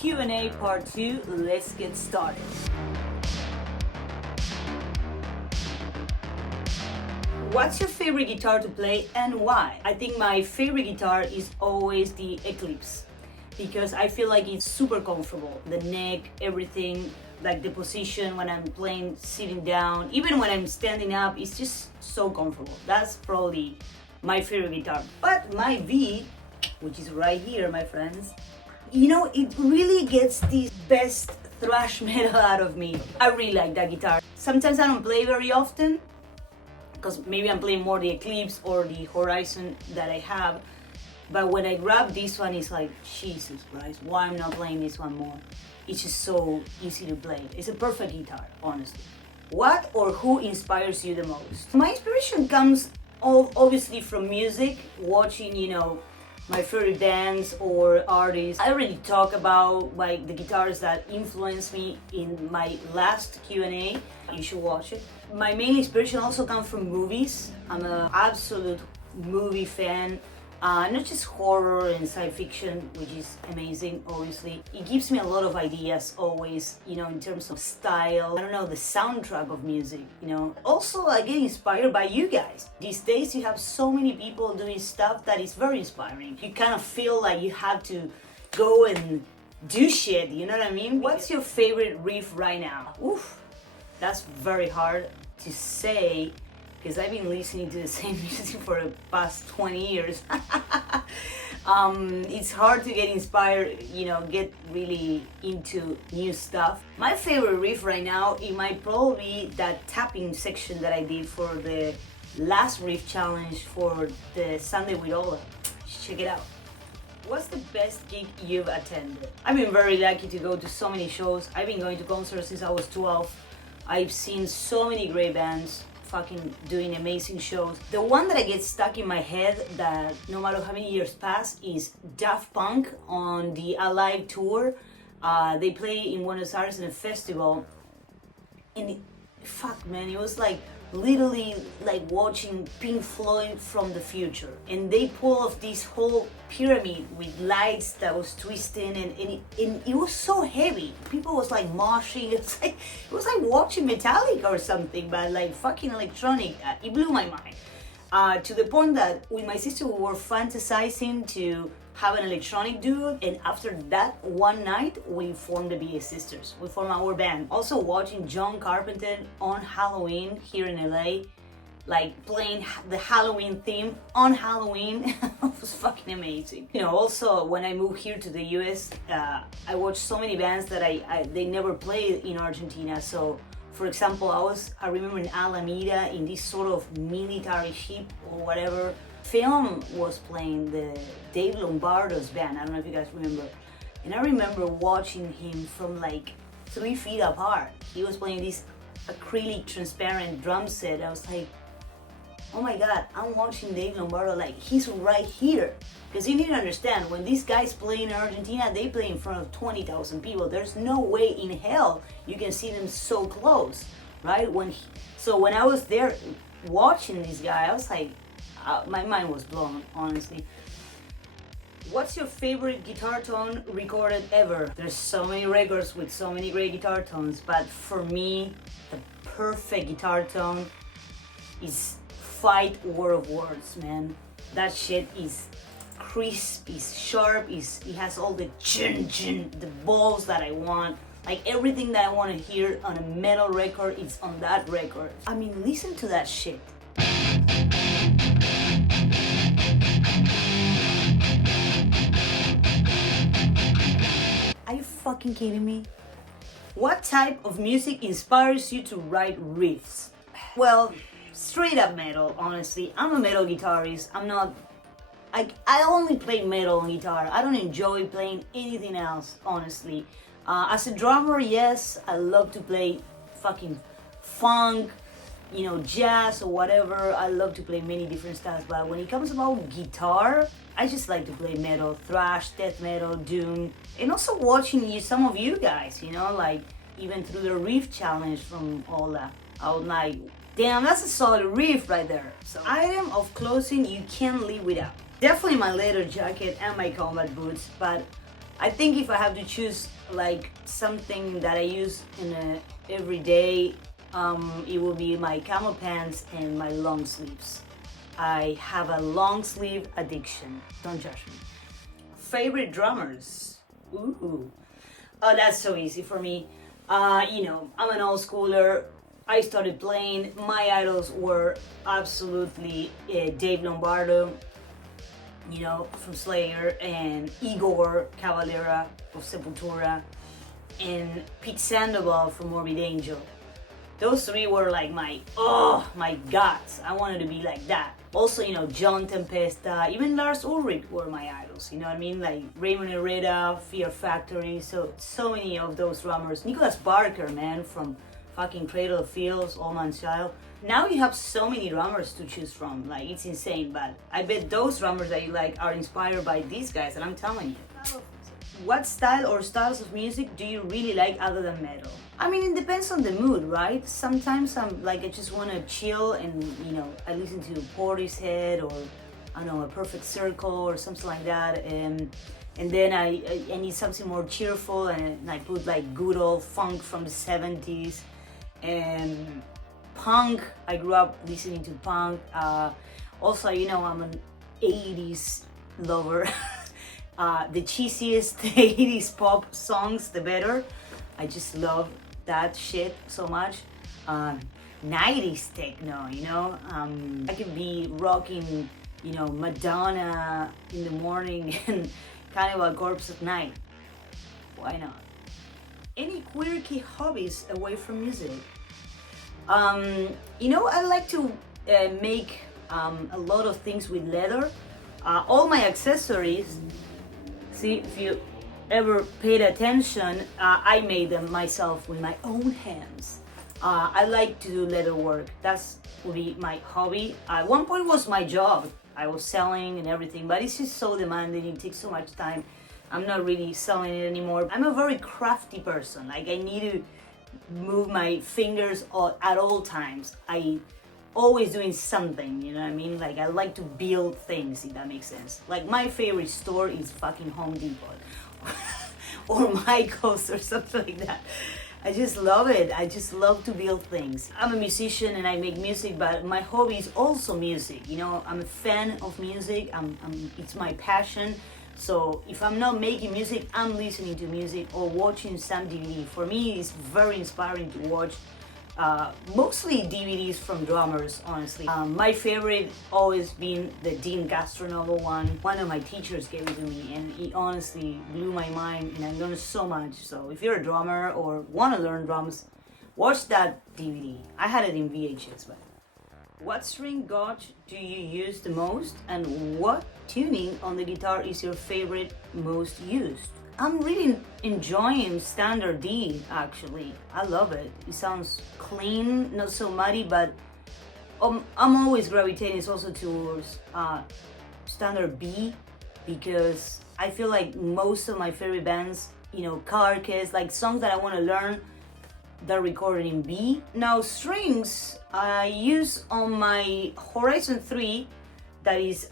Q&A part 2. Let's get started. What's your favorite guitar to play and why? I think my favorite guitar is always the Eclipse because I feel like it's super comfortable. The neck, everything, like the position when I'm playing sitting down, even when I'm standing up, it's just so comfortable. That's probably my favorite guitar. But my V, which is right here, my friends, it really gets the best thrash metal out of me. I really like that guitar. Sometimes I don't play very often because maybe I'm playing more the Eclipse or the Horizon that I have. But when I grab this one, it's like, Jesus Christ, why I'm not playing this one more? It's just so easy to play. It's a perfect guitar, honestly. What or who inspires you the most? My inspiration comes obviously from music, watching, my favorite bands or artists. I already talked about the guitars that influenced me in my last Q&A. You should watch it. My main inspiration also comes from movies. I'm an absolute movie fan. Not just horror and science fiction, which is amazing, obviously. It gives me a lot of ideas always, in terms of style. I don't know, the soundtrack of music, Also, I get inspired by you guys. These days, you have so many people doing stuff that is very inspiring. You kind of feel like you have to go and do shit, you know what I mean? What's your favorite riff right now? Oof, that's very hard to say, because I've been listening to the same music for the past 20 years. It's hard to get inspired, get really into new stuff. My favorite riff right now, it might probably be that tapping section that I did for the last riff challenge for the Sunday with Ola. Check it out. What's the best gig you've attended? I've been very lucky to go to so many shows. I've been going to concerts since I was 12. I've seen so many great bands fucking doing amazing shows. The one that I get stuck in my head that no matter how many years pass is Daft Punk on the Alive tour. They play in Buenos Aires in a festival, and it was like literally like watching Pink Floyd from the future. And they pull off this whole pyramid with lights that was twisting, and it was so heavy. People was like moshing. It was like watching Metallica or something, but like fucking electronic. It blew my mind. To the point that with my sister we were fantasizing to have an electronic duo, and after that one night we formed the BA Sisters. We formed our band. Also watching John Carpenter on Halloween here in LA, like playing the Halloween theme on Halloween. It was fucking amazing. Also when I moved here to the US, I watched so many bands that they never played in Argentina. So for example, I remember in Alameda in this sort of military ship or whatever, Film was playing the Dave Lombardo's band. I don't know if you guys remember. And I remember watching him from like 3 feet apart. He was playing this acrylic transparent drum set. I was like, oh my God, I'm watching Dave Lombardo, like he's right here. Because you need to understand, when these guys play in Argentina, they play in front of 20,000 people. There's no way in hell you can see them so close, right? So when I was there watching this guy, I was like, my mind was blown, honestly. What's your favorite guitar tone recorded ever? There's so many records with so many great guitar tones, but for me, the perfect guitar tone is Fight War of Words, man. That shit is crisp, is sharp, it has all the the balls that I want. Like everything that I want to hear on a metal record, it's on that record. I mean, listen to that shit. Are you fucking kidding me? What type of music inspires you to write riffs? Well, straight up metal, honestly. I'm a metal guitarist. I only play metal on guitar. I don't enjoy playing anything else, honestly. As a drummer, yes, I love to play fucking funk, jazz or whatever. I love to play many different styles, but when it comes about guitar, I just like to play metal, thrash, death metal, doom, and also watching some of you guys, like even through the riff challenge from Ola. I was like, damn, that's a solid riff right there. So, item of clothing you can't live without. Definitely my leather jacket and my combat boots, but I think if I have to choose like something that I use in a everyday, it will be my camo pants and my long sleeves. I have a long sleeve addiction. Don't judge me. Favorite drummers? Ooh. Oh, that's so easy for me. I'm an old schooler. I started playing. My idols were absolutely Dave Lombardo, from Slayer, and Igor Cavalera of Sepultura, and Pete Sandoval from Morbid Angel. Those three were like my gods. I wanted to be like that. Also, John Tempesta, even Lars Ulrich were my idols. You know what I mean? Like Raymond Herrera, Fear Factory. So many of those drummers. Nicholas Barker, man, from fucking Cradle of Fields, All Man's Child. Now you have so many drummers to choose from. Like, it's insane. But I bet those drummers that you like are inspired by these guys. And I'm telling you. What style or styles of music do you really like other than metal? I mean, it depends on the mood, right? Sometimes I just want to chill and, I listen to Portishead or, I don't know, A Perfect Circle or something like that. And then I need something more cheerful, and I put like good old funk from the 70s. And punk, I grew up listening to punk. Also, I'm an 80s lover. The cheesiest 80s pop songs, the better. I just love that shit so much. 90s techno, I could be rocking, Madonna in the morning and Cannibal Corpse at night. Why not? Any quirky hobbies away from music? I like to make a lot of things with leather. All my accessories, see, if you ever paid attention, I made them myself with my own hands. I like to do leather work. That's would be my hobby. At one point was my job. I was selling and everything, but it's just so demanding. It takes so much time. I'm not really selling it anymore. I'm a very crafty person. Like, I need to move my fingers at all times. I always doing something, you know what I mean? Like, I like to build things, if that makes sense. Like, my favorite store is fucking Home Depot or Michael's or something like that. I just love it. I just love to build things. I'm a musician and I make music, but my hobby is also music. I'm a fan of music. It's my passion. So if I'm not making music, I'm listening to music or watching some DVD. For me, it's very inspiring to watch mostly DVDs from drummers, honestly. My favorite always been the Dean Castronovo one. One of my teachers gave it to me, and it honestly blew my mind, and I learned so much. So if you're a drummer or want to learn drums, watch that DVD. I had it in VHS, but what string gauge do you use the most, and what tuning on the guitar is your favorite most used? I'm really enjoying standard D, actually. I love it. It sounds clean, not so muddy, but I'm always gravitating also towards standard B, because I feel like most of my favorite bands, Carcass, like songs that I want to learn, they're recorded in B. Now, strings I use on my Horizon 3, that is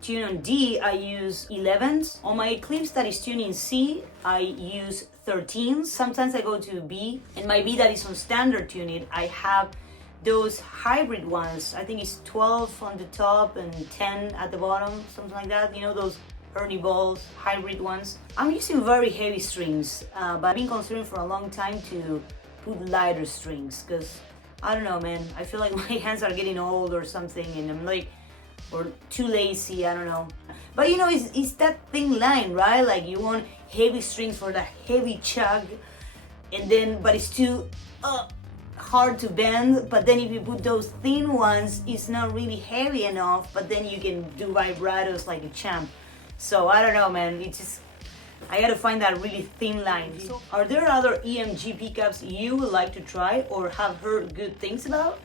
tuned on D, I use 11s. On my Eclipse that is tuned in C, I use 13s. Sometimes I go to B, and my B that is on standard tuning, I have those hybrid ones. I think it's 12 on the top and 10 at the bottom, something like that. Those Ernie Balls, hybrid ones. I'm using very heavy strings, but I've been considering for a long time to put lighter strings, because I don't know, man. I feel like my hands are getting old or something, and I'm like, or too lazy, I don't know. But it's that thin line, right? Like, you want heavy strings for the heavy chug, but it's too hard to bend. But then if you put those thin ones, it's not really heavy enough, but then you can do vibratos like a champ. So I don't know, man. I gotta find that really thin line. Are there other EMG pickups you would like to try or have heard good things about?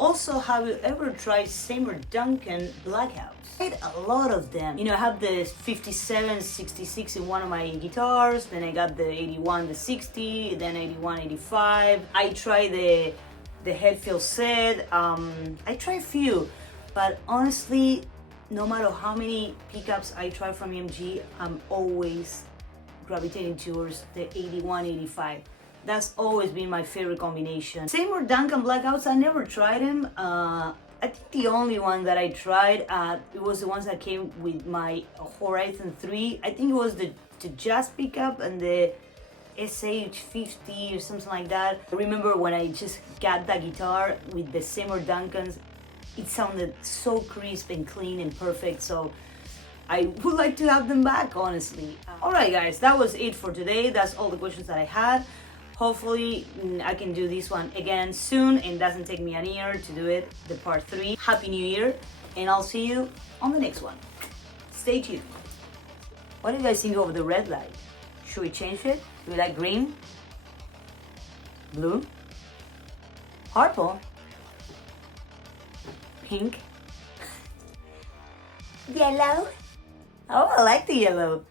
Also, have you ever tried Seymour Duncan Blackouts? I tried a lot of them. I have the 57, 66 in one of my guitars, then I got the 81, the 60, then 81, 85. I tried the Headfield set. I tried a few, but honestly, no matter how many pickups I try from EMG, I'm always gravitating towards the 81, 85. That's always been my favorite combination. Seymour Duncan Blackouts, I never tried them. I think the only one that I tried, it was the ones that came with my Horizon 3. I think it was the Jazz pickup and the SH50 or something like that. I remember when I just got that guitar with the Seymour Duncans, it sounded so crisp and clean and perfect, so I would like to have them back, honestly. Alright guys, that was it for today. That's all the questions that I had. Hopefully I can do this one again soon and doesn't take me an year to do it, the part 3. Happy New Year, and I'll see you on the next one. Stay tuned. What do you guys think of the red light? Should we change it? Do we like green? Blue? Purple? Pink? Yellow? Oh, I like the yellow.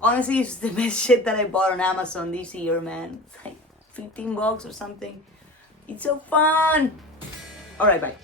Honestly, it's the best shit that I bought on Amazon this year, man. It's like $15 or something. It's so fun. All right, bye.